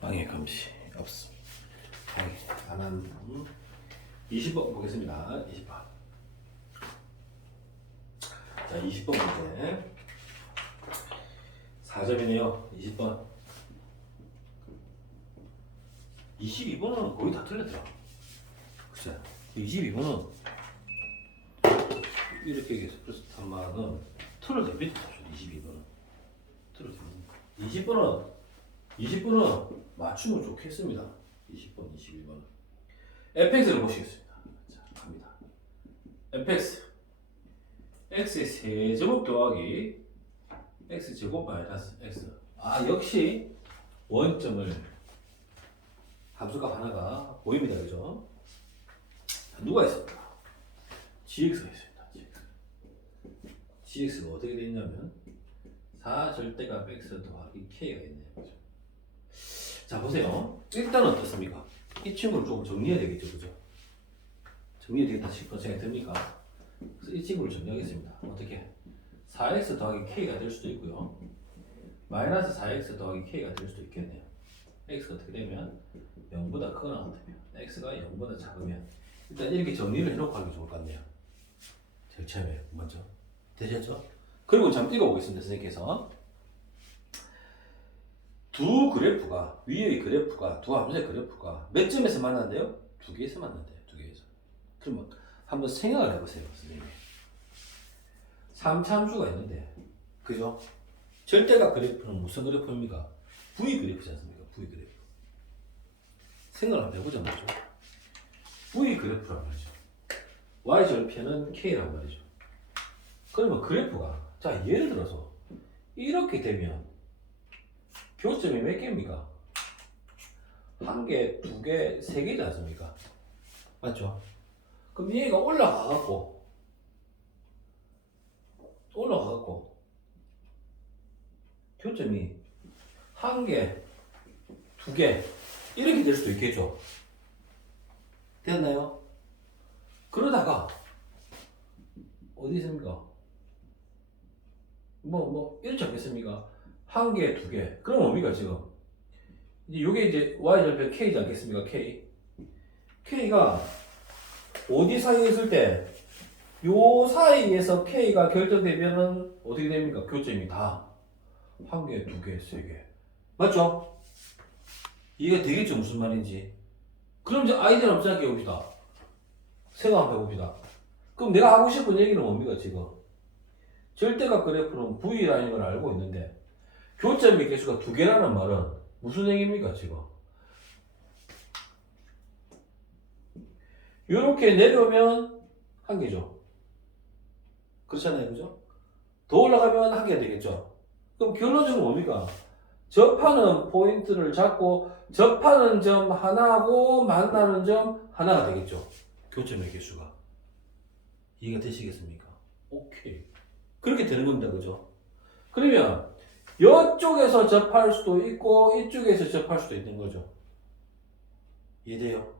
방해 감시 없음. 방해 안 한. 20번 보겠습니다. 20번. 자, 20번 문제. 4점이네요. 20번. 22번은 거의 다 틀렸더라. 그치? 22번은 이렇게 해서 플러스 3만은 틀을 대비했다. 22번은. 틀을 대비. 20번은 맞추면 좋겠습니다. 20번, 21번은. fx를 보시겠습니다. 자, 갑니다. fx. x의 세제곱 더하기 x제곱 마이너스 x. 아, 역시 원점을 함수값 하나가 보입니다. 그죠? 누가 있습니까? gx가 있습니다. gx가 어떻게 되어 있냐면 4절대값 x 더하기 k가 있네요. 그죠? 자, 보세요. 일단은 어떻습니까? 이 친구를 조금 정리해야 되겠죠. 그죠? 정리해야 되겠다 싶은 생각이 듭니까? 그래서 이 친구를 정리하겠습니다. 어떻게? 4x 더하기 k가 될 수도 있고요. 마이너스 4x 더하기 k가 될 수도 있겠네요. x가 어떻게 되면 0보다 크거나 같으면 x가 0보다 작으면 일단 이렇게 정리를 해놓고 하는 게 좋을 것 같네요. 제일 처음에 먼저. 되셨죠? 그리고 잠 읽어보겠습니다. 선생님께서 두 그래프가 위의 그래프가 두 함수의 그래프가 몇 점에서 만난대요? 두 개에서 만난대요. 두 개에서. 그러면 한번 생각을 해보세요. 선생님. 3차 함수가 있는데 그죠? 절대값 그래프는 무슨 그래프입니까? V 그래프지 않습니까? V 그래프. 생각을 한번 해보자 말이죠. V 그래프란 말이죠. Y절편은 K란 말이죠. 그러면 그래프가 자 예를 들어서 이렇게 되면 교점이 몇 개입니까? 한 개, 두 개, 세 개지 않습니까? 맞죠? 그럼 얘가 올라가갖고 교점이 한 개, 두 개 이렇게 될 수도 있겠죠. 됐나요? 그러다가 어디 있습니까? 이렇지 않겠습니까? 한 개, 두 개. 그럼 뭡니까 지금? 이제 요게 이제 y절편 k지 않겠습니까? k. k가 어디 사이에 있을 때 요 사이에서 k가 결정되면은 어떻게 됩니까? 교점이 다 한 개, 두 개, 세 개. 맞죠? 이게 되겠죠? 무슨 말인지. 그럼 이제 아이디어를 한번 생각해 봅시다. 생각 한번 해봅시다. 그럼 내가 하고 싶은 얘기는 뭡니까 지금? 절대값 그래프는 V라는 걸 알고 있는데 교점의 개수가 두 개라는 말은 무슨 얘기입니까 지금? 이렇게 내려오면 한 개죠. 그렇잖아요, 그죠? 더 올라가면 한 개가 되겠죠. 그럼 결론적으로 뭡니까? 접하는 포인트를 잡고 접하는 점 하나하고 만나는 점 하나가 되겠죠. 교점의 개수가. 이해가 되시겠습니까? 오케이. 그렇게 되는 겁니다, 그죠? 그러면 이쪽에서 접할 수도 있고 이쪽에서 접할 수도 있는 거죠. 이해돼요?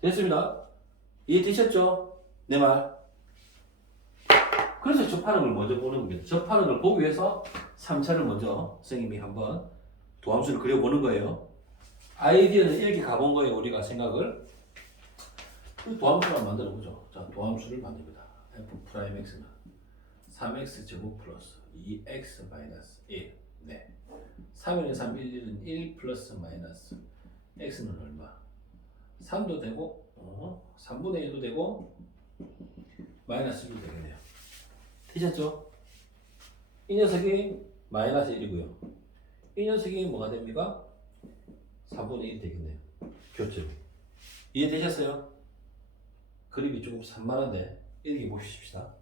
됐습니다. 이해되셨죠? 내 말. 그래서 접하는 걸 먼저 보는 겁니다. 접하는 걸 보기 위해서 3차를 먼저 선생님이 한번 도함수를 그려보는 거예요. 아이디어는 이렇게 가본 거예요. 우리가 생각을. 도함수를 만들어보죠. 자, 도함수를 만듭니다. f'x는 3x 제곱 플러스 2x 마이너스 1. 네. 3은 3, 1은 1 플러스 마이너스 x는 얼마? 3도 되고 3분의 1도 되고 마이너스 1도 되겠네요. 되셨죠? 이 녀석이 마이너스 1이고요. 이 녀석이 뭐가 됩니까? 3분의 1이 되겠네요. 교점이. 이해되셨어요? 그림이 조금 산만한데 이렇게 보십시다.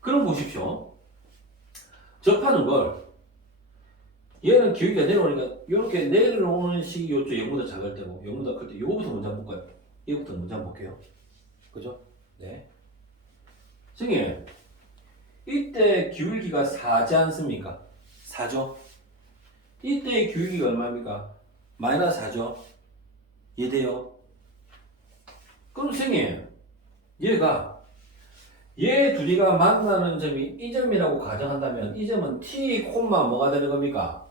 그럼 보십시오. 접하는 걸 얘는 기울기가 내려오니까 이렇게 내려오는 식이 요쪽 0보다 작을 때고 0보다 클 때 요거부터 먼저 한번 볼까요? 얘부터 먼저 한번 볼게요. 그죠? 네. 선생님 이때 기울기가 4지 않습니까? 4죠? 이때의 기울기가 얼마입니까? 마이너스 4죠? 이해돼요? 그럼 선생님 얘가 얘 둘이가 만나는 점이 이 점이라고 가정한다면 이 점은 t, 뭐가 되는 겁니까?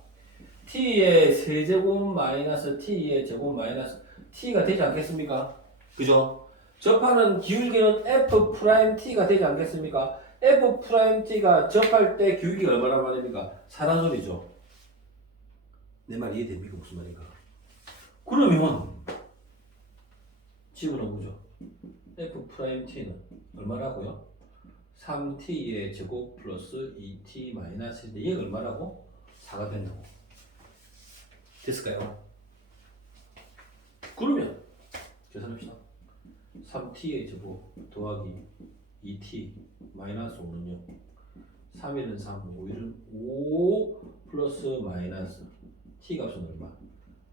t의 세제곱 마이너스 t의 제곱 마이너스 t가 되지 않겠습니까? 그죠? 접하는 기울기는 f 프라임 t가 되지 않겠습니까? f 프라임 t가 접할 때 기울기가 얼마나 말입니까? 4란 소리죠. 내 말 이해됩니까? 무슨 말인가? 그러면 집어넣어보죠. f 프라임 t는 얼마라고요? 3t의 제곱 플러스 2t 마이너스인데 얘가 얼마라고? 4가 된다고. 됐을까요? 그러면 계산합시다. 3t의 제곱 더하기 2t 마이너스 5는요. 3일은 3, 5일은 5 플러스 마이너스 t 값은 얼마?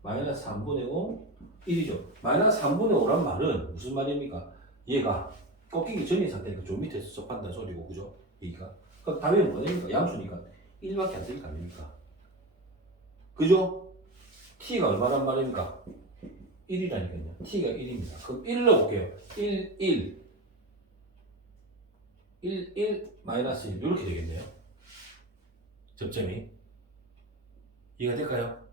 마이너스 3분의 5 1이죠. 마이너스 3분의 5란 말은 무슨 말입니까? 얘가 꺾이기 전인 상태니까 저 밑에서 접한다는 소리고, 그죠? 얘가. 그럼 답이 뭐가 됩니까? 양수니까 1밖에 안 되니까 아닙니까? 그죠? t가 얼마란 말입니까? 1이라니까요. t가 1입니다. 그럼 1 넣어볼게요. 1, 1. 1, 1, 마이너스 1. 이렇게 되겠네요. 접점이. 이해가 될까요?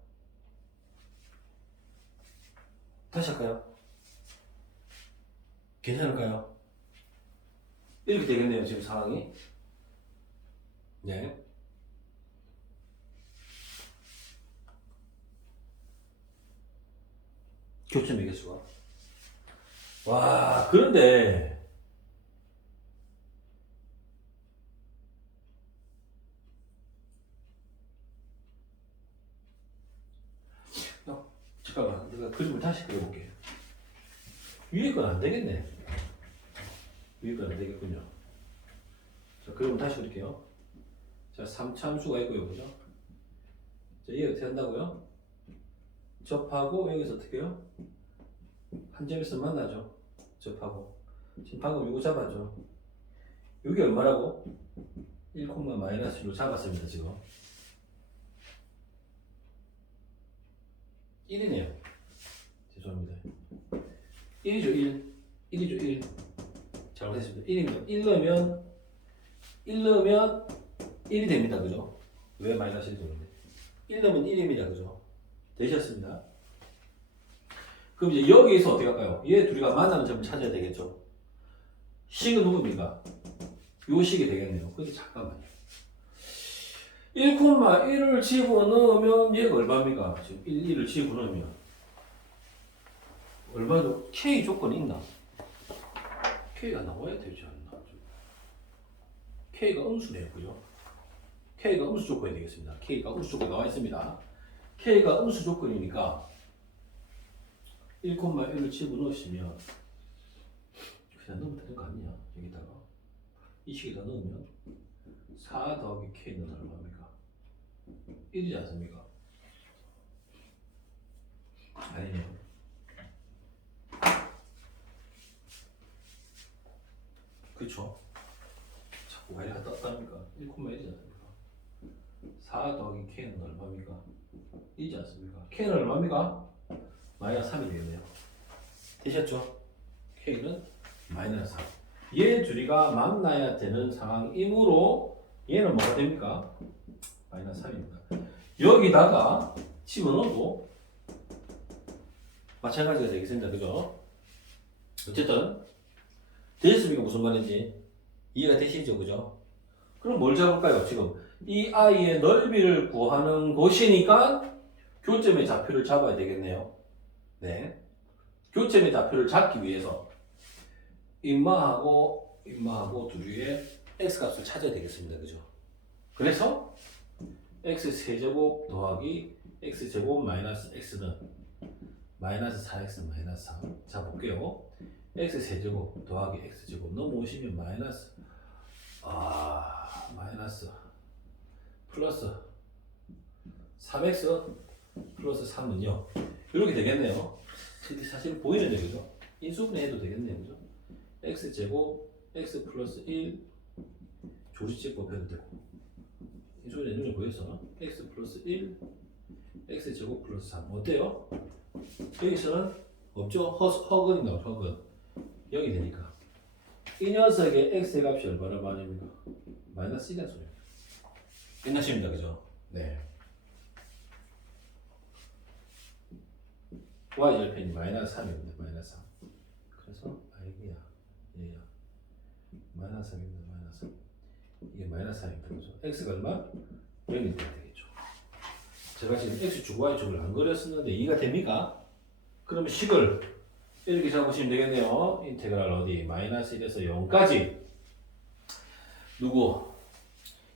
다시 할까요? 괜찮을까요? 이렇게 되겠네요. 지금 상황이. 네. 교점 매개수가. 와, 그런데 잠깐만, 내가 그림을 다시 그려볼게요. 위에 건 안 되겠네. 위에 건 안 되겠군요. 자, 그림을 다시 그릴게요. 자, 3참수가 있고요, 그죠? 자, 얘 어떻게 한다고요? 접하고 여기서 어떻게 해요? 한 점에서 만나죠. 접하고. 지금 방금 이거 잡았죠. 이게 얼마라고? 1, 마이너스 1로 잡았습니다, 지금. 1이네요. 죄송합니다. 1이죠, 1. 1이죠, 1. 잘못했습니다. 1입니다. 1 넣으면 1이 됩니다. 그죠? 왜 마이너스 1이 되는데? 1 넣으면 1입니다. 그죠? 되셨습니다. 그럼 이제 여기서 어떻게 할까요? 얘 둘이가 만나는 점을 찾아야 되겠죠? 식은 누굽니까? 요 식이 되겠네요. 근데 잠깐만요. 1,1을 집어넣으면 얘가 얼마입니까? 지금 1, 1을 집어넣으면 얼마죠? K 조건이 있나? K가 나와야 되지 않나? K가 음수네요. 그죠? K가 음수 조건이 되겠습니다. K가 음수 조건이 나와 있습니다. K가 음수 조건이니까 1,1을 집어넣으시면 그냥 넣으면 되는 거 아니냐? 여기다가 이 식에다 넣으면 4 더하기 K는 얼마입니까? 1이지 않습니까? 아니네요. 그쵸? 자꾸 왜 갖다 떴답니까? 1,1이지 않습니까? 4 더하기 K는 얼마입니까? 1이지 않습니까? K는 얼마입니까? 마이너스 3이 되겠네요. 되셨죠? K는 마이너스 3. 얘 둘이가 만나야 되는 상황이므로 얘는 뭐가 됩니까? 마이너스 3입니다. 여기다가 집어넣어도 마찬가지가 되겠습니다. 그죠? 어쨌든 되셨습니까? 무슨 말인지 이해가 되시죠? 그죠? 그럼 뭘 잡을까요? 지금 이 아이의 넓이를 구하는 곳이니까 교점의 좌표를 잡아야 되겠네요. 네. 교점의 좌표를 잡기 위해서 인마하고 둘이의 x값을 찾아야 되겠습니다. 그죠? 그래서 x 세제곱 더하기 x제곱 마이너스 x는 마이너스 4x 마이너스 3. 자, 볼게요. x세제곱 더하기 x제곱 넘어오시면 마이너스 마이너스 플러스 3x 플러스 3은요 이렇게 되겠네요. 사실 보이는 얘기죠. 인수분해 해도 되겠네요. 그죠? x제곱 x 플러스 1 조리제곱 해도 되고 인수분해 눈에 보여서 x 플러스 1 x제곱 플러스 3 어때요? 여기서는 없죠? 허근이 나오죠. 허근 여기 되니까 이 녀석의 x의 값이 얼마나 많습니까? 마이너스 1이라는 소리예요. 끝났습니다. 그죠? 네. y절편이 마이너스 3입니다. 마이너스 3. 그래서 아이고야 얘야 마이너스 3입니다. 마이너스 3. 이게 마이너스 3입니다. 그죠? x가 얼마? 0이 돼야 되겠죠. 제가 지금 x축 y축을 안 그렸었는데 이해가 됩니까? 그러면 식을 이렇게 잡으시면 되겠네요. 인테그랄 어디? 마이너스 1에서 0까지 누구?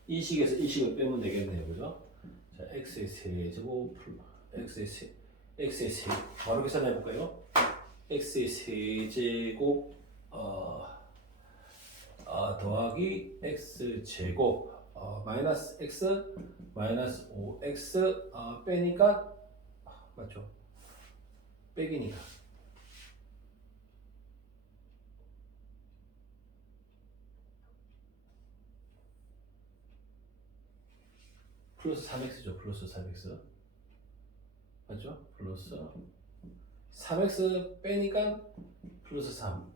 이 식에서 이 식을 빼면 되겠네요. 그죠? 자, x의 세제곱 x의 세 바로 계산해 볼까요? x의 세제곱 더하기 x제곱 마이너스 x 마이너스 5x 빼니까 맞죠? 빼기니까 플러스 3x죠. 플러스 3x 맞죠? 플러스 3x 빼니까 플러스 3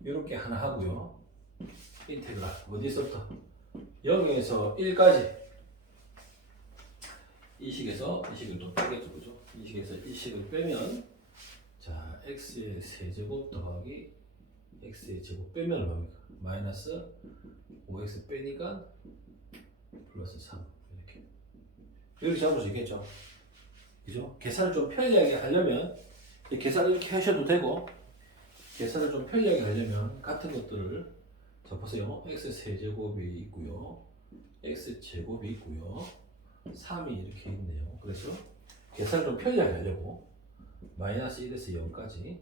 이렇게 하나 하고요. 인테그랄 어디서부터? 0에서 1까지 이 식에서 이 식을 또 빼겠죠. 그죠? 이 식에서 이 식을 빼면 자 x의 세제곱 더하기 x의 제곱 빼면 얼마입니까? 마이너스 5x 빼니까 플러스 3 이렇게 잡을 수 있겠죠. 그죠? 계산을 좀 편리하게 하려면 계산을 이렇게 하셔도 되고 계산을 좀 편리하게 하려면 같은 것들을 자 보세요. x 세제곱이 있고요. x 제곱이 있고요. 3이 이렇게 있네요. 그래서 계산을 좀 편리하게 하려고 마이너스 1에서 0까지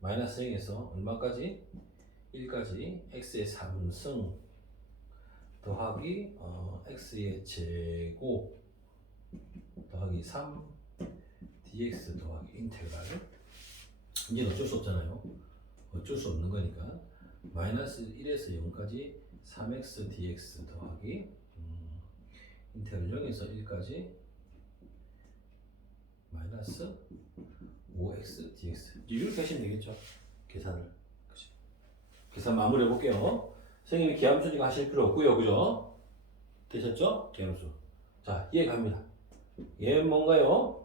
마이너스 0에서 얼마까지? 1까지 x의 3승 더하기 x의 제곱 더하기 3 dx 더하기 인테그랄 이제는 어쩔 수 없잖아요. 어쩔 수 없는 거니까 마이너스 1에서 0까지 3x dx 더하기 인테그랄 0에서 1까지 마이너스 5x dx 이렇게 하시면 되겠죠. 계산을 그치? 계산 마무리해 볼게요. 선생님이 기하함수니까 하실 필요 없고요. 그죠? 되셨죠? 기하함수 자 이해 갑니다. 얘는 뭔가요?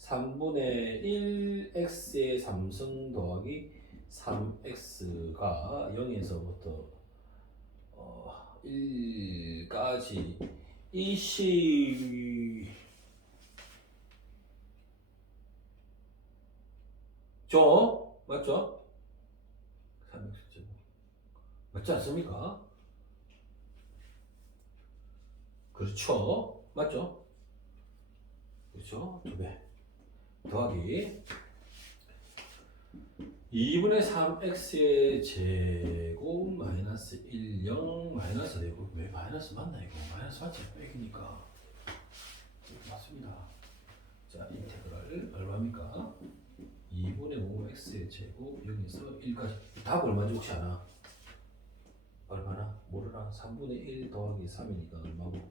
3분의 1 x의 3승 더하기 3x가 0에서부터 1까지 이 식이죠? 맞죠? 3x 맞지 않습니까? 그렇죠? 맞죠? 그렇죠? 2배 더하기 2분의 3x의 제곱 마이너스 1, 0 마이너스 되고 왜 마이너스 맞나 이거? 마이너스 맞지? 빼기니까 맞습니다. 자 인테그랄 얼마입니까? 2분의 5x의 제곱 0에서 1까지 답 얼마인지 혹시 아나? 얼마나? 모르나? 3분의 1 더하기 3이니까 얼마고?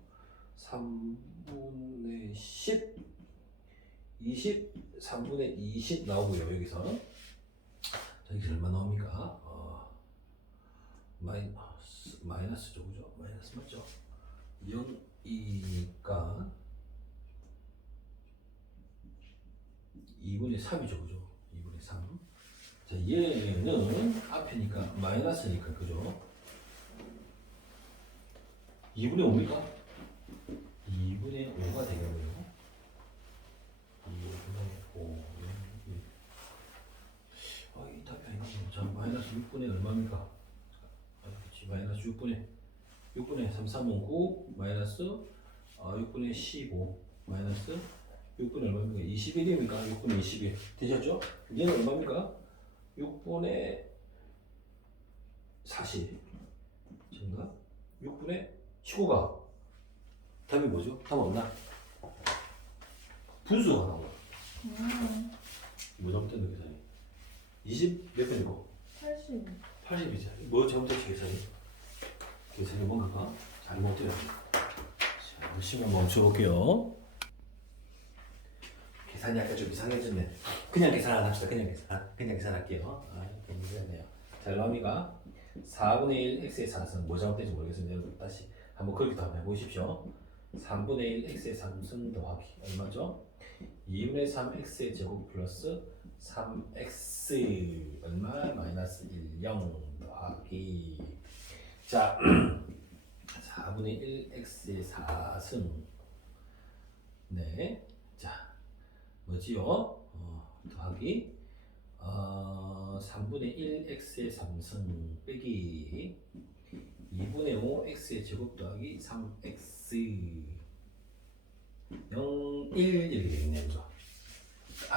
3분의 10 20 3분의 20 나오고요. 여기서 자 이게 얼마 나옵니까? 마이너스죠. 그죠? 마이너스 맞죠? 0이니까 2분의 3이죠. 그죠? 2분의 3 자 얘는 앞이니까 마이너스니까 그죠? 2분의 5입니까? 2분의 5가 되겠네요. 2분의 5. 이 답이 아니죠. 자, 마이너스 6분의 얼마입니까? 그렇지. 마이너스 6분의 3, 3은 9, 마이너스 6분의 15, 마이너스 6분의 얼마입니까? 21입니까? 6분의 21. 되셨죠? 얘는 얼마입니까? 6분의 40. 정답. 6분의 15가 답이 뭐죠? 답 없나? 분수가 나온 거야. 뭐 잘못됐는 계산이? 20 몇 분이고? 80. 80이잖아. 뭐 잘못됐지 계산이? 계산이 뭔가가 잘못돼요. 자, 시간 멈춰볼게요. 계산이 약간 좀 이상해졌네. 그냥 계산 안 합시다. 그냥 계산할게요. 괜찮네요. 자, 얼마입니까? 4분의 1 x의 4승 뭐 잘못된지 모르겠습니다. 다시 한번 그렇게 한번 해보십시오. 3분의 1 x의 3승 더하기 얼마죠? 2분의 3x의 제곱 플러스 3x 얼마? 마이너스 1, 0 더하기 자 4분의 1 x의 4승 네, 자 뭐지요? 더하기 3분의 1 x의 3승 빼기 2분의 5 x의 제곱 더하기 3x 0, 1 이렇게 되겠네요. 그죠?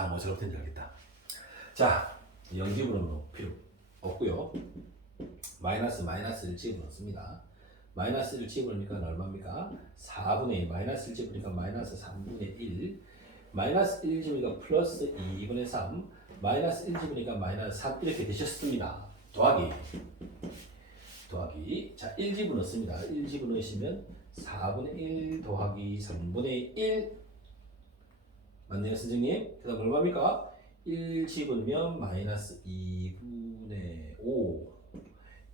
뭐 저렇게 된지 알겠다. 자, 0집으로는 필요 없고요. 마이너스를 집어넣습니다. 마이너스 1 집어넣으니까 얼마입니까? 4분의 1 마이너스 1 집으니까 마이너스 3분의 1 마이너스 1 집으니까 플러스 2분의 3 마이너스 1 집으니까 마이너스 3 이렇게 되셨습니다. 더하기 자 1 집어넣습니다. 1 집어넣으시면 4분의 1 더하기 3분의 1 맞네요 선생님? 그 다음 얼마입니까? 1 집으면 마이너스 2분의 5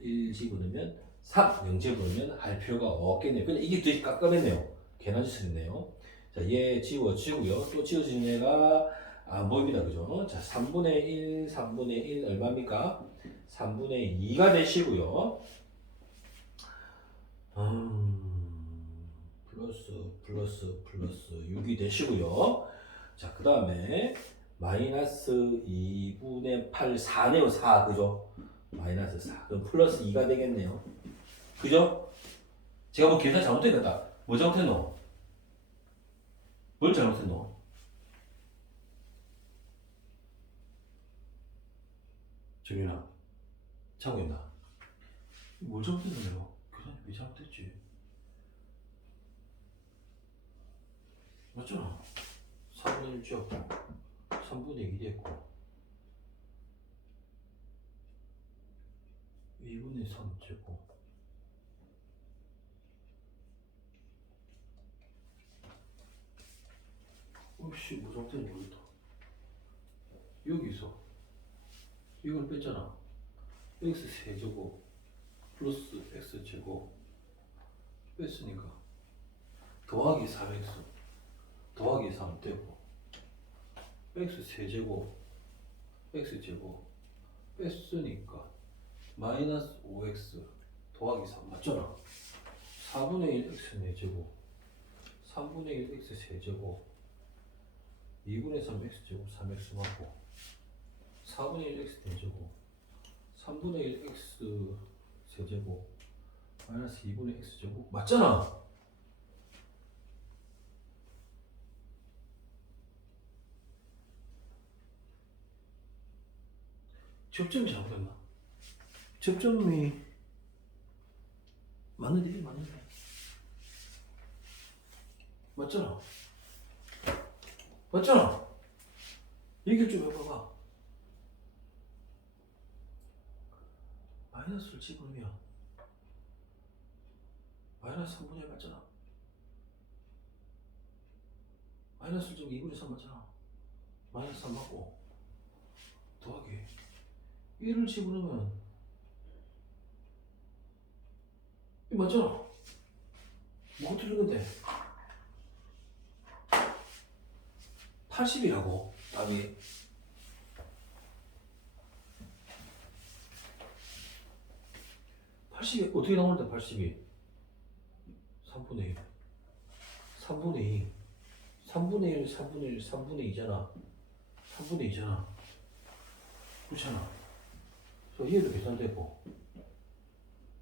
1 집으면 3 0 집으면 할 필요가 없겠네요. 근데 이게 되게 깜깜했네요. 개나 짓했네요. 자, 얘 지워지고요. 또 지워진 애가 안 보입니다. 그죠? 자, 3분의 1 얼마입니까? 3분의 2가 되시고요. 플러스 6이 되시고요. 자, 그 다음에 마이너스 2분의 8, 4네요. 4, 그죠? 마이너스 4. 그럼 플러스 2가 되겠네요. 그죠? 제가 뭐 계산 잘못했다. 뭐 잘못했노? 뭘 잘못했노? 정윤아, 창호였나? 뭘 잘못했노? 계산이 왜 잘못했지? 맞잖아. 3분의 1 쥐었고 3분의 2 됐고 2분의 3 제곱 혹시 뭐 잘못했는지 모르겠다. 여기서 이걸 뺐잖아. x 세제곱 플러스 x 제곱 뺐으니까 더하기 3x 더하기 3 되고 x 세제곱 x 제곱 뺐으니까 마이너스 5x 더하기 3 맞잖아. 4분의 1 x 4제곱 3분의 1 x 세제곱 2분의 3 x 제곱 3x 맞고 4분의 1 x 4제곱 3분의 1 x 세제곱 마이너스 2분의 x 제곱 맞잖아. 접점이 잘못됐나? 접점이 맞는데 맞잖아. 맞잖아. 얘기를 좀 해봐봐. 마이너스를 집으면 마이너스 3분의 1 맞잖아. 마이너스를 집으면 2분의 3 맞잖아. 마이너스 3 맞고 더하기 1을 집으면 이 맞잖아. 뭐가 틀린 건데? 80이라고 답이. 어떻게 나오는데 80이 3분의 1 3분의 2 3분의 1 3분의 1 3분의 2잖아. 3분의 2잖아. 그렇잖아. 그래서 얘도 계산되고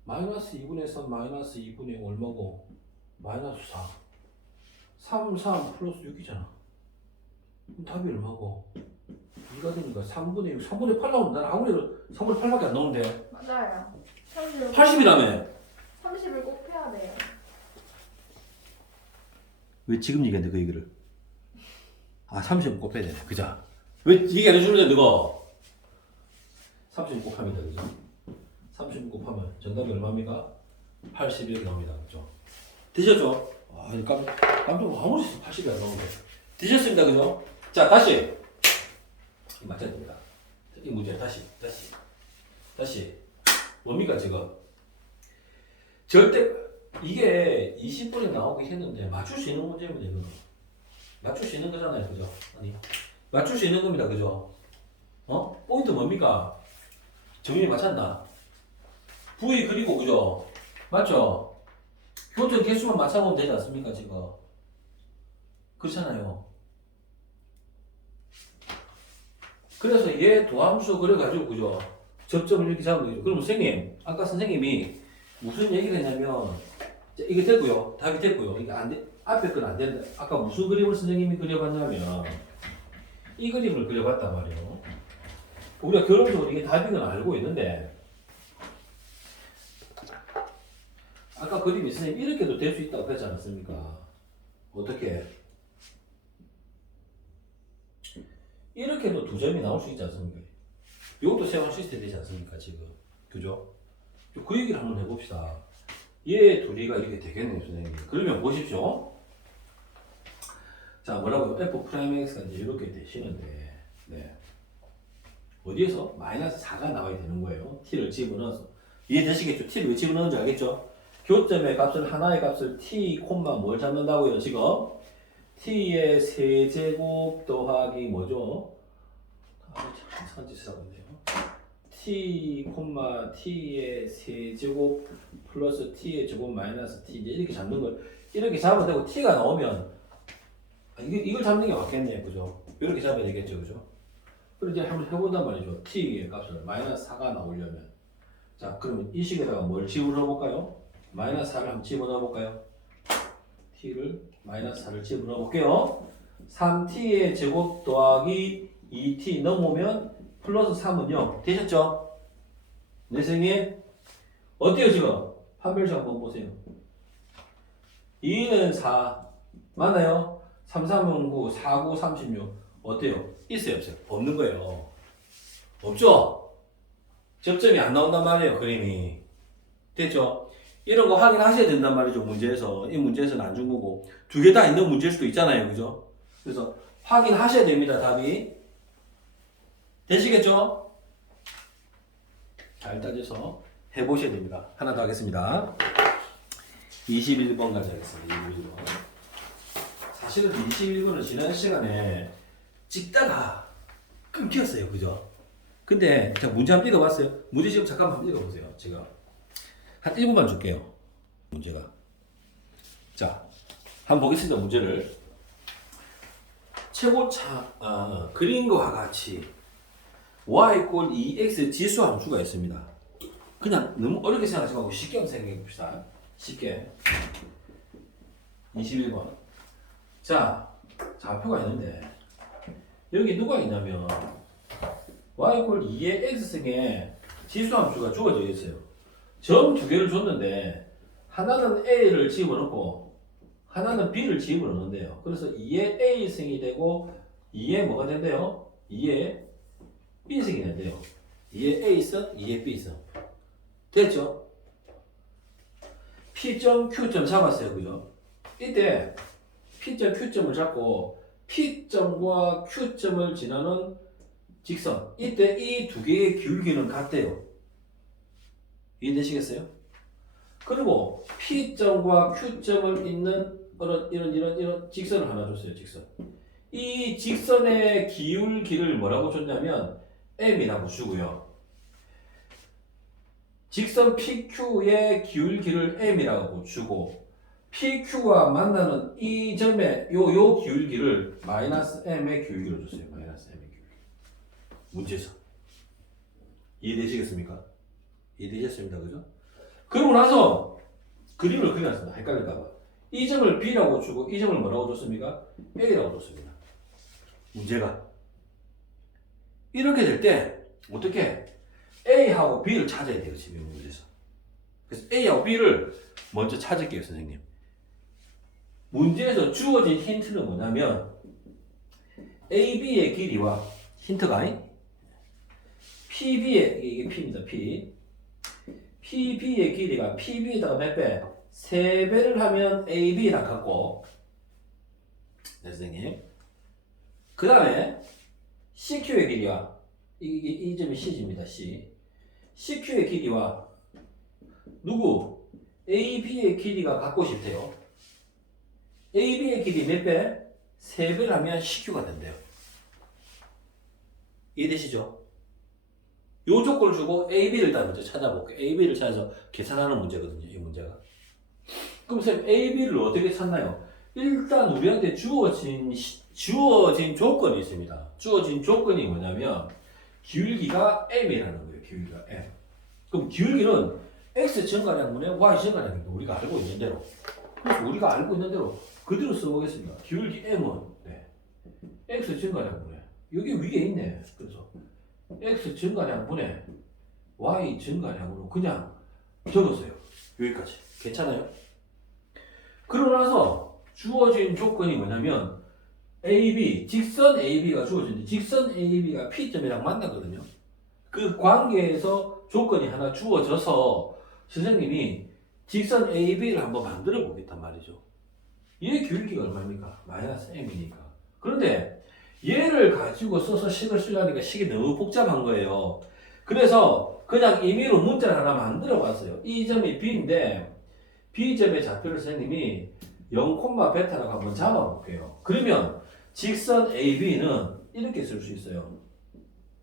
마이너스 2분의 3 마이너스 2분의 5 얼마고 마이너스 4 3 플러스 6이잖아. 그럼 답이 얼마고 2가 되니까 3분의 6 3분의 8 나오면 나는 아무리 3분의 8밖에 안 나오는데 맞아요. 30을 80이라며. 30을 꼭 해야 돼요. 왜 지금 얘기했는데 그 얘기를 30은 꼭 빼야 되네. 그자 왜 얘기 안 해주는데 너가 30은 꼭 합니다. 그죠? 30은 꼭 하면 정답이 얼마입니까? 80 이렇게 나옵니다. 그죠? 되셨죠? 깜짝 아무리 80이 안 나오는데 되셨습니다. 그죠? 자 다시 맞춰야 됩니다. 이 문제 다시 뭡니까 지금? 절대 이게 20분에 나오긴 했는데 맞출 수 있는 문제입니다. 이거는 맞출 수 있는 거잖아요, 그죠? 아니, 맞출 수 있는 겁니다, 그죠? 포인트 뭡니까? 정리 맞췄나? V 그리고, 그죠? 맞죠? 교점 개수만 맞춰보면 되지 않습니까, 지금? 그렇잖아요. 그래서 얘 도함수 그래가지고, 그죠? 접점을 이렇게 잡으면 되죠. 그럼 선생님, 아까 선생님이 무슨 얘기를 했냐면, 자, 이게 됐고요. 답이 됐고요. 이게 안 돼. 앞에 건 안 된다. 아까 무슨 그림을 선생님이 그려봤냐면, 이 그림을 그려봤단 말이에요. 우리가 결론적으로 이게 답인 건 알고 있는데, 아까 그림이 선생님 이렇게도 될 수 있다고 했지 않았습니까? 어떻게? 이렇게도 두 점이 나올 수 있지 않습니까? 이것도 세원 시스템 되지 않습니까, 지금? 그죠? 그 얘기를 한번 해봅시다. 얘 둘이가 이렇게 되겠네요, 선생님. 그러면 보십시오. 자, 뭐라고요? f 프라임 x가 이제 이렇게 되시는데, 네. 어디에서? 마이너스 4가 나와야 되는 거예요. t를 집어넣어서. 이해되시겠죠? t를 왜 집어넣는지 알겠죠? 교점의 값을, 하나의 값을 t, 뭘 잡는다고요, 지금? t의 세제곱 더하기 뭐죠? 참 이상한 짓을 하고 있네요. t, t의 세제곱 플러스 t의 제곱 마이너스 t 이제 이렇게 잡는 걸 이렇게 잡아도 되고 t가 나오면 이걸 잡는 게 맞겠네요, 그죠? 이렇게 잡아야 되겠죠, 그죠? 그럼 이제 한번 해본단 말이죠. t의 값을 마이너스 4가 나오려면 자, 그러면 이 식에다가 뭘 집어넣어 볼까요? 마이너스 4를 한번 집어넣어 볼까요? t를 마이너스 4를 집어넣어 볼게요. 3t의 제곱 더하기 2t 넘으면 플러스 3은 0 되셨죠? 네, 선생님 어때요 지금? 판별식 한번 보세요. 2는 4 맞나요? 3, 3은 9, 4, 9, 36 어때요? 있어요 없어요? 없는 거예요. 없죠? 접점이 안 나온단 말이에요, 그림이. 됐죠? 이런 거 확인하셔야 된단 말이죠, 문제에서. 이 문제에서는 안 준 거고 두 개 다 있는 문제일 수도 있잖아요, 그죠? 그래서 확인하셔야 됩니다, 답이. 되시겠죠? 잘 따져서 해보셔야 됩니다. 하나 더 하겠습니다. 21번 가져가겠습니다. 21번. 사실은 21번은 지난 시간에 찍다가 끊겼어요, 그죠? 근데 제가 문제 한번 읽어봤어요. 문제 지금 잠깐만 한번 읽어보세요. 제가 한 1분만 줄게요. 문제가. 자, 한번 보겠습니다. 문제를. 최고차 그린 것과 같이 y = 2x 지수 함수가 있습니다. 그냥 너무 어렵게 생각하지 말고 쉽게 한번 생각해 봅시다. 쉽게. 21번. 자, 좌표가 있는데 여기 누가 있냐면 y = 2의 x승에 지수 함수가 주어져 있어요. 점 두 개를 줬는데 하나는 a를 집어넣고 하나는 b를 집어넣는데요. 그래서 2의 a승이 되고 2의 뭐가 된대요? 2의 b승이 된대요. 2의 a승, 2의 b승. 됐죠? P점, Q점 잡았어요. 그죠? 이때 P점, Q점을 잡고 P점과 Q점을 지나는 직선. 이때 이 두 개의 기울기는 같대요. 이해되시겠어요? 그리고 P점과 Q점을 잇는 이런 직선을 하나 줬어요. 직선. 이 직선의 기울기를 뭐라고 줬냐면 M이라고 주고요. 직선 PQ의 기울기를 M이라고 주고 PQ와 만나는 이 점의 요 기울기를 마이너스 M의 기울기로 줬어요. 마이너스 M의 기울기. 문제에서. 이해되시겠습니까? 이해되셨습니다. 그죠? 그러고 나서 그림을 그려놨습니다. 헷갈릴까봐. 이 점을 B라고 주고 이 점을 뭐라고 줬습니까? A라고 줬습니다. 문제가. 이렇게 될 때 어떻게 A하고 B를 찾아야 돼요. 지금 문제에서. 그래서 A하고 B를 먼저 찾을게요. 선생님. 문제에서 주어진 힌트는 뭐냐면 AB의 길이와 힌트가 PB의 이게 P입니다. PB의 길이가 PB에다가 몇 배? 3배를 하면 AB랑 같고 네, 선생님. 그 다음에 CQ의 길이가 이 점이 C입니다. CQ의 길이와 누구? AB의 길이가 같고 싶대요. AB의 길이 몇 배? 3배를 하면 CQ가 된대요. 이해되시죠? 요 조건을 주고 AB를 일단 먼저 찾아볼게요. AB를 찾아서 계산하는 문제거든요. 이 문제가. 그럼 선생님 AB를 어떻게 찾나요? 일단 우리한테 주어진 조건이 있습니다. 주어진 조건이 뭐냐면 기울기가 m이라는 거예요. 기울기가 m. 그럼 기울기는 x 증가량분의 y 증가량입니다. 우리가 알고 있는 대로. 그래서 우리가 알고 있는 대로 그대로 써보겠습니다. 기울기 m은 x 증가량분의 여기 위에 있네. 그래서 x 증가량분의 y 증가량으로 그냥 적었어요. 여기까지. 괜찮아요? 그러고 나서 주어진 조건이 뭐냐면 AB, 직선 AB가 주어진데 직선 AB가 P점이랑 만나거든요. 그 관계에서 조건이 하나 주어져서 선생님이 직선 AB를 한번 만들어 보겠단 말이죠. 얘 기울기가 얼마입니까? 마이너스 m이니까. 그런데 얘를 가지고 써서 식을 쓰려니까 식이 너무 복잡한 거예요. 그래서 그냥 임의로 문자를 하나 만들어 봤어요. 이 점이 B인데 B점의 좌표를 선생님이 0, 베타라고 한번 잡아볼게요. 그러면 직선 AB는 이렇게 쓸 수 있어요.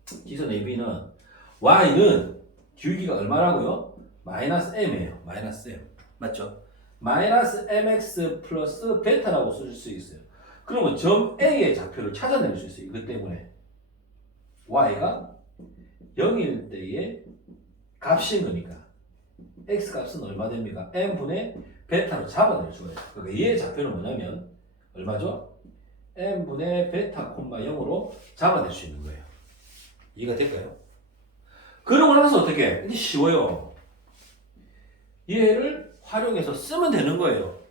직선 AB는 Y는 기울기가 얼마라고요? 마이너스 M이에요. 마이너스 M. 맞죠? 마이너스 MX 플러스 베타라고 쓸 수 있어요. 그러면 점 A의 좌표를 찾아낼 수 있어요. 이것 때문에. Y가 0일 때의 값인 거니까. X 값은 얼마 됩니까? M분의 베타로 잡아낼 수가 있어요. 그러니까 얘의 좌표는 뭐냐면 얼마죠? M분의 베타 콤마 0으로 잡아낼 수 있는 거예요. 이해가 될까요? 그러고 나서 어떻게? 이게 쉬워요. 얘를 활용해서 쓰면 되는 거예요.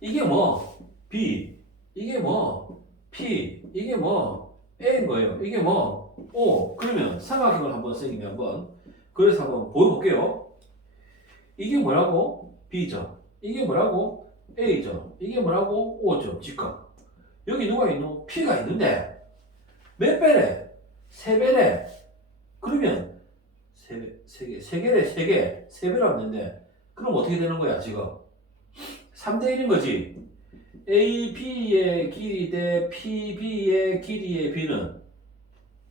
이게 뭐 B, 이게 뭐 P, 이게 뭐 A인 거예요. 이게 뭐 O. 그러면 삼각형을 한번 선생님이 한번 그래서 한번 보여볼게요. 이게 뭐라고? B점. 이게 뭐라고? A점. 이게 뭐라고? O점. 직각. 여기 누가 있노? P가 있는데 몇 배래? 3배래. 그러면 3개래. 3배라고 했는데 그럼 어떻게 되는 거야 지금? 3대 1인 거지. AB의 길이 대 PB의 길이의 B는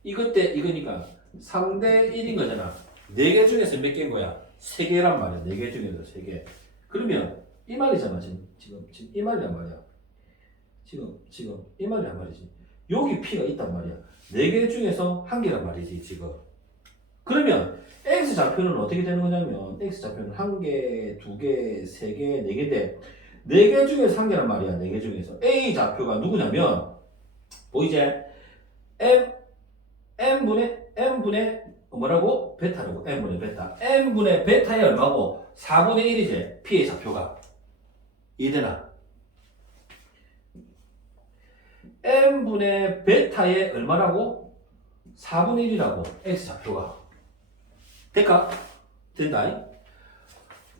이것 대 이거니까 3대 1인 거잖아. 4개 중에서 몇 개인 거야? 3개란 말이야. 4개 중에서 3개. 그러면 이 말이잖아. 지금 이 말이란 말이야. 지금 이 말이란 말이지. 여기 P가 있단 말이야. 4개 중에서 1개란 말이지 지금. 그러면 X 좌표는 어떻게 되는 거냐면 X 좌표는 1개, 2개, 3개, 4개인데 4개 중에서 1개란 말이야. 4개 중에서 A 좌표가 누구냐면 보이지? M분의 뭐라고? 베타라고. M분의 베타. M분의 베타의 얼마고? 4분의 1이지. P의 좌표가. 이해되나? M분의 베타의 얼마라고? 4분의 1이라고. X 좌표가. 될까? 된다.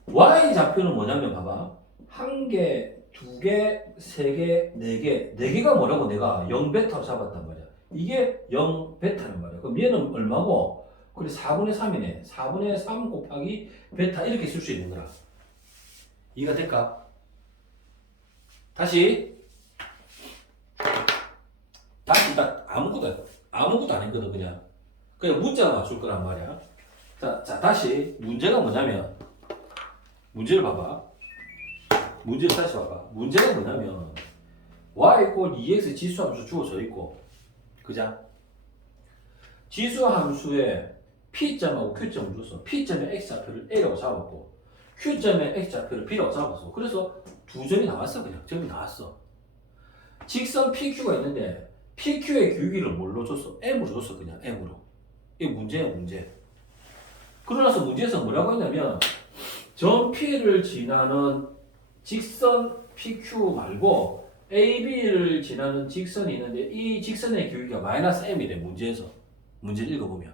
Y 좌표는 뭐냐면 봐봐. 1개, 2개, 3개, 4개. 4개가 뭐라고 내가 0베타로 잡았단 말이야. 이게 0베타란 말이야. 그럼 얘는 얼마고? 그래 4분의 3이네. 4분의 3 곱하기 베타 이렇게 쓸 수 있는 거라. 이해가 될까? 다시 나 아무것도 안 했거든 그냥. 그냥 문자 맞출 거란 말이야. 자 다시 문제가 뭐냐면 문제를 봐봐. 문제를 다시 봐봐. 문제가 뭐냐면 y = 2x 지수함수 주어져 있고 그자? 지수함수에 P점하고 Q점을 줬어. P점의 X좌표를 A라고 잡았고 Q점의 X좌표를 B라고 잡았어. 그래서 두 점이 나왔어. 그냥 점이 나왔어. 직선 PQ가 있는데 PQ의 기울기를 뭘로 줬어? M으로 줬어. 그냥 M으로. 이게 문제야 문제. 그러고 나서 문제에서 뭐라고 했냐면 점 P를 지나는 직선 PQ 말고 AB를 지나는 직선이 있는데 이 직선의 기울기가 마이너스 M이래. 문제에서. 문제를 읽어보면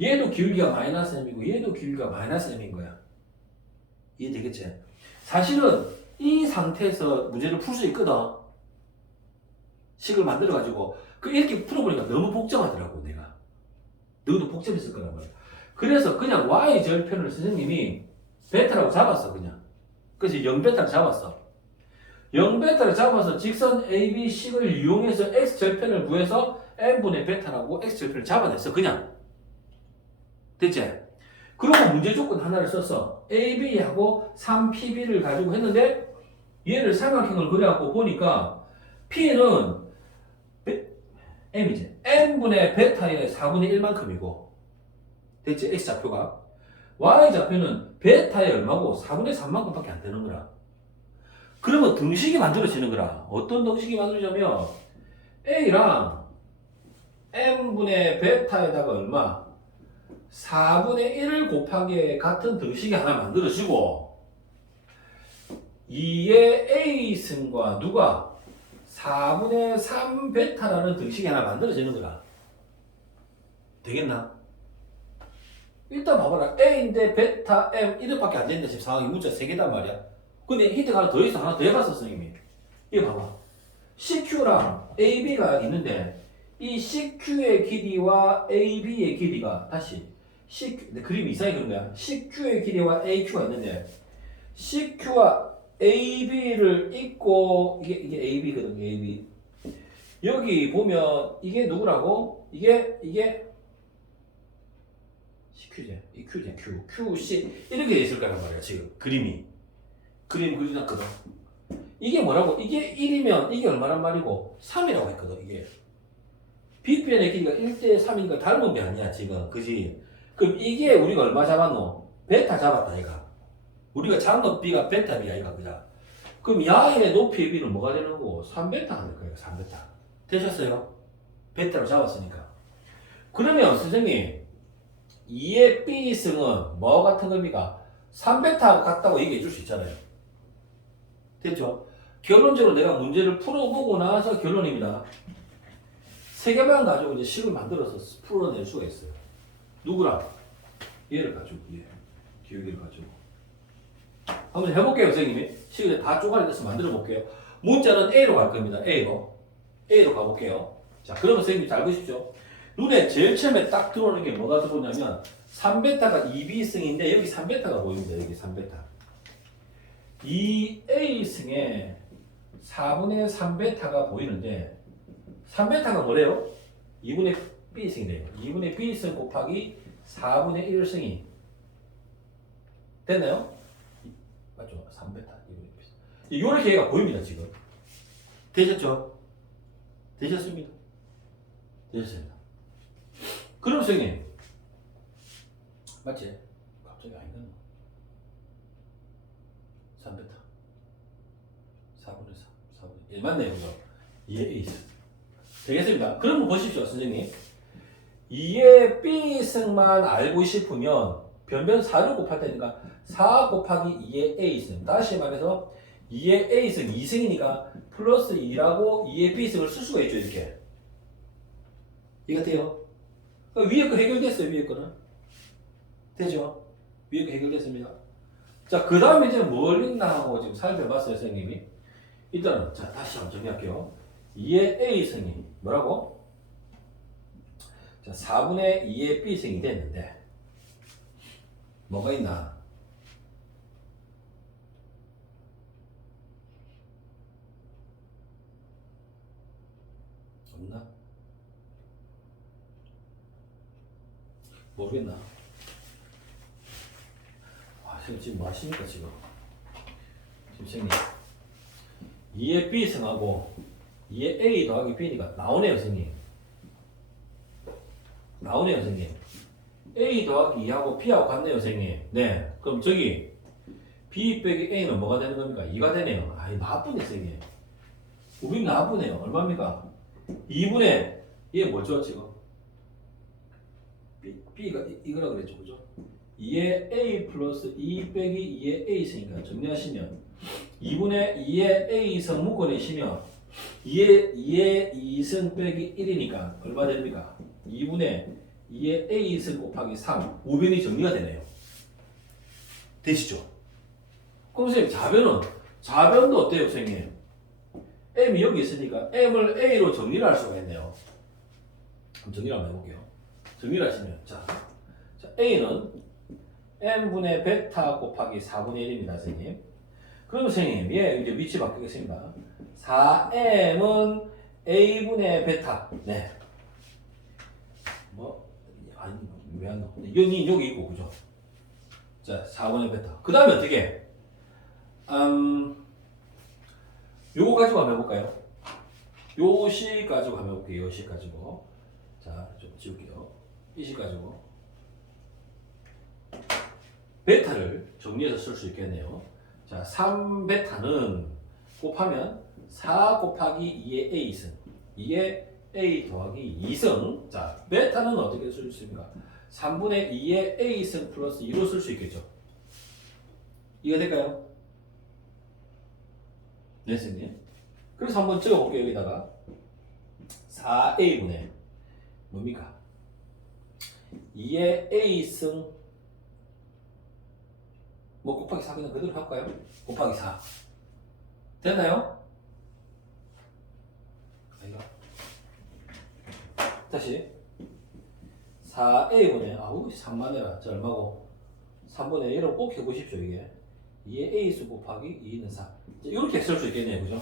얘도 기울기가 마이너스 M이고 얘도 기울기가 마이너스 M인 거야. 이해되겠지? 사실은 이 상태에서 문제를 풀 수 있거든. 식을 만들어가지고 이렇게 풀어보니까 너무 복잡하더라고 내가. 너도 복잡했을 거란 말이야. 그래서 그냥 Y절편을 선생님이 베타라고 잡았어 그냥. 그래서 0베타를 잡았어. 0베타를 잡아서 직선 ABC를 이용해서 X절편을 구해서 N분의 베타라고 X절편을 잡아냈어. 그냥. 됐지? 그리고 문제 조건 하나를 써서 AB하고 3PB를 가지고 했는데 얘를 삼각형을 그려갖고 보니까 P는 M이지. N분의 베타의 4분의 1만큼이고 됐지? X좌표가. Y좌표는 베타의 얼마고 4분의 3만큼밖에 안 되는 거라. 그러면 등식이 만들어지는 거라. 어떤 등식이 만들어지냐면 A랑 N분의 베타에다가 얼마? 4분의 1을 곱하기 같은 등식이 하나 만들어지고 2의 A승과 누가? 4분의 3 베타라는 등식이 하나 만들어지는 거라. 되겠나? 일단 봐봐라. A인데 베타 M 이렇게밖에 안 된다. 지금 상황이 문자 3개단 말이야. 근데 힌트가 하나 더 있어. 하나 더 해봤어, 선생님이. 이거 봐봐. CQ랑 AB가 있는데 이 CQ의 길이와 AB의 길이가 다시 CQ, 그림이 이상하게 그런 거야. CQ의 길이와 AQ가 있는데 CQ와 AB를 잇고 이게 AB거든. AB. 여기 보면 이게 누구라고? 이게 CQ제. 이 Q제. QC 이렇게 돼 있을 거란 말이야. 지금 그림 그려놨거든. 이게 뭐라고? 이게 1이면 이게 얼마란 말이고 3이라고 했거든. 이게 B편의 길이가 1대 3이니까 닮은 게 아니야 지금. 그지? 그럼 이게 우리가 얼마 잡았노? 베타 잡았다 이가. 우리가 잡은 B가 베타 B야 이가. 그자? 그럼 야의 높이의 B는 뭐가 되는 거고? 3베타 하는 거예요. 3베타. 되셨어요? 베타로 잡았으니까. 그러면 선생님 2의 B승은 뭐 같은 겁니까? 3베타하고 같다고 얘기해 줄 수 있잖아요. 됐죠? 결론적으로 내가 문제를 풀어보고 나서 결론입니다. 3개만 가지고 이제 식을 만들어서 풀어낼 수가 있어요. 누구랑? 얘를 가지고, 얘. 기울기를 가지고. 한번 해볼게요, 선생님이. 식을 다 쪼가리 돼서 만들어 볼게요. 문자는 A로 갈 겁니다. A로 가볼게요. 자, 그러면 선생님 잘 보십시오. 눈에 제일 처음에 딱 들어오는 게 뭐가 들어오냐면 3베타가 2B승인데 여기 3베타가 보입니다. 여기 3베타. 2A승에 4분의 3베타가 보이는데 3베타가 뭐래요? 2분의 B승이래요. 2분의 B승 곱하기 4분의 1승이 됐나요? 맞죠? 3베타 2분의 B승. 이렇게 얘가 보입니다. 지금 되셨죠? 되셨습니다. 그럼 선생님 맞지? 갑자기 아닌가? 3베타 4분의 3 4분의 1 맞네요. 그죠? 2의 A 되겠습니다. 그럼 보십시오 선생님. 2의 B승만 알고 싶으면 변변 4를 곱할 테니까 4 곱하기 2의 A승. 다시 말해서 2의 A승 2승이니까 플러스 2라고 2의 B승을 쓸 수가 있죠. 이렇게. 이거 돼요? 그러니까 위에 거 해결됐어요. 위에 거는. 되죠? 위에 거 해결됐습니다. 자, 그 다음에 이제 뭘 읽나 하고 지금 살펴봤어요, 선생님이. 일단은, 자, 다시 한번 정리할게요. 2의 A승이 뭐라고? 자, 4분의 2의 B승이 됐는데, 뭐가 있나? 없나? 모르겠나? 지금 뭐 하십니까, 지금? 선생님. 2의 B승하고 2의 A 더하기 B니까 나오네요, 선생님. 나오네요, 선생님. A 더하기 2하고 B하고 같네요, 선생님. 네. 그럼 저기 B 빼기 A는 뭐가 되는 겁니까? 2가 되네요. 아이, 나쁘네, 선생님. 우린 나쁘네요. 얼마입니까? 2분의, 얘 뭐죠, 지금? B가 이거라 그랬죠, 그죠? 2의 A 플러스 2 빼기 2의 A 있으니까 정리하시면 2분의 2의 A승 묶어내시면 2의 2승 빼기 1이니까 얼마 됩니까? 2분의 2의 A승 곱하기 3 우변이 정리가 되네요. 되시죠? 그럼 선생님 자변도 어때요, 선생님? M이 여기 있으니까 M을 A로 정리를 할 수가 있네요. 그럼 정리를 한번 해볼게요. 정리를 하시면 자 A는 N분의 베타 곱하기 4분의 1입니다, 선생님. 그럼 선생님, 얘 이제 위치 바뀌겠습니다. 4m은 a분의 베타. 네. 뭐, 아니, 왜 안 나오네. 여기 있고, 그죠? 자, 4분의 베타. 그 다음에 어떻게? 요거 가지고 한번 해볼까요? 요시 가지고 한번 해볼게요. 요시 가지고. 자, 좀 지울게요. 이시 가지고. 베타를 정리해서 쓸 수 있겠네요. 자, 3베타는 곱하면 4 곱하기 2의 a승. 2의 a 더하기 2승. 자, 베타는 어떻게 쓸 수 있습니까? 3분의 2의 a승 플러스 2로 쓸 수 있겠죠. 이해가 될까요? 네, 선생님. 그래서 한번 적어볼게요. 여기다가 4a분의 뭡니까? 2의 a승 뭐 곱하기 4 그냥 그대로 할까요? 곱하기 4 됐나요? 아이가 다시 4a분의 아우 3만해라 저 얼마고 3분의 1을 꼭 해보십시오. 이게 2의 a수 곱하기 2는 4 이렇게 쓸 수 있겠네요. 그죠?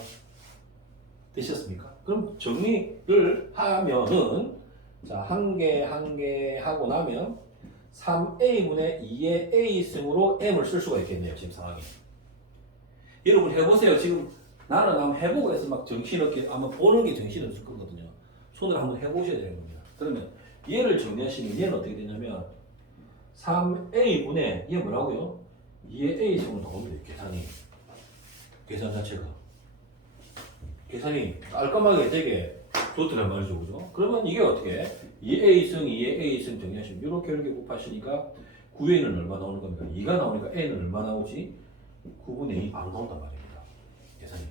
되셨습니까? 그럼 정리를 하면은 자, 한 개 하고 나면 3a분의 2의 a승으로 m을 쓸 수가 있겠네요. 지금 상황이. 여러분 해보세요. 지금 나는 한번 해보고 해서 막 정신없게 한번 보는 게 정신없을 거거든요. 손으로 한번 해보셔야 되는 겁니다. 그러면 얘를 정리하시면 얘는 어떻게 되냐면 3a분의 얘 뭐라고요? 2의 a승으로 나옵니다. 계산 자체가. 계산이 깔끔하게 되게 좋더란 말이죠. 그죠? 그러면 이게 어떻게? 2a승, 2의 a승 정리하시면 이렇게 곱하시니까 9a는 얼마 나오는 겁니까? 2가 나오니까 a는 얼마 나오지? 9분의 2 바로 나온단 말입니다. 계산이.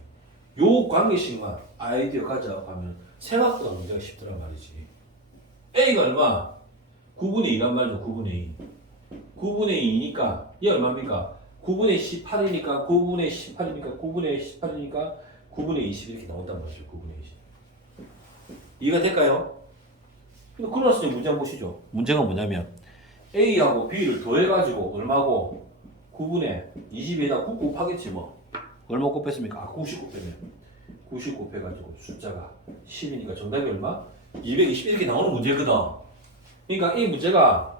요 관계식만 아이디어 가져가고 하면 생각보다 문제가 쉽더란 말이지. a가 얼마? 9분의 2란 말이죠. 9분의 2. 9분의 2니까 얘 얼마입니까? 9분의 18이니까 9분의 18이니까 9분의 18이니까 9분의 20 이렇게 나온단 말이죠. 9분의 20. 이해가 될까요? 그래서 이제 문제 한번 보시죠. 문제가 뭐냐면 A하고 B를 더해가지고 얼마고 9분의 20에다 9 곱하겠지 뭐. 얼마 곱했습니까? 90 곱했네. 90 곱해가지고 숫자가 10이니까 정답이 얼마? 220 이렇게 나오는 문제거든. 그러니까 이 문제가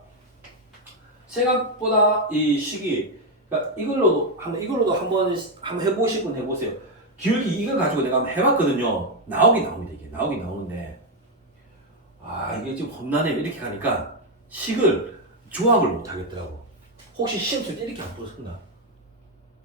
생각보다 이 식이 그러니까 이걸로도 한번 해보시고 해보세요. 기울기 이걸 가지고 내가 한번 해봤거든요. 나오긴 나옵니다. 이게 나오긴 나오는데 이게 지금 험난해 이렇게 가니까 식을 조합을 못 하겠더라고. 혹시 시험 칠 때 이렇게 안 풀었었나?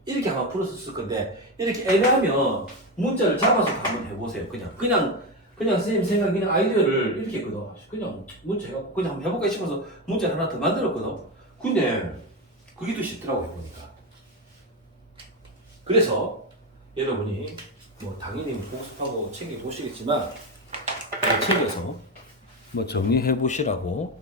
이렇게 아마 풀었을 건데 이렇게 애매하면 문자를 잡아서 한번 해보세요. 그냥 선생님 생각 그냥 아이디어를 이렇게 했거든. 그냥 문자 해갖고 그냥 한번 해볼까 싶어서 문자를 하나 더 만들었거든. 근데 그게 더 쉽더라고 해보니까. 그래서 여러분이 뭐 당연히 복습하고 챙겨 보시겠지만 챙겨서 뭐 정리해 보시라고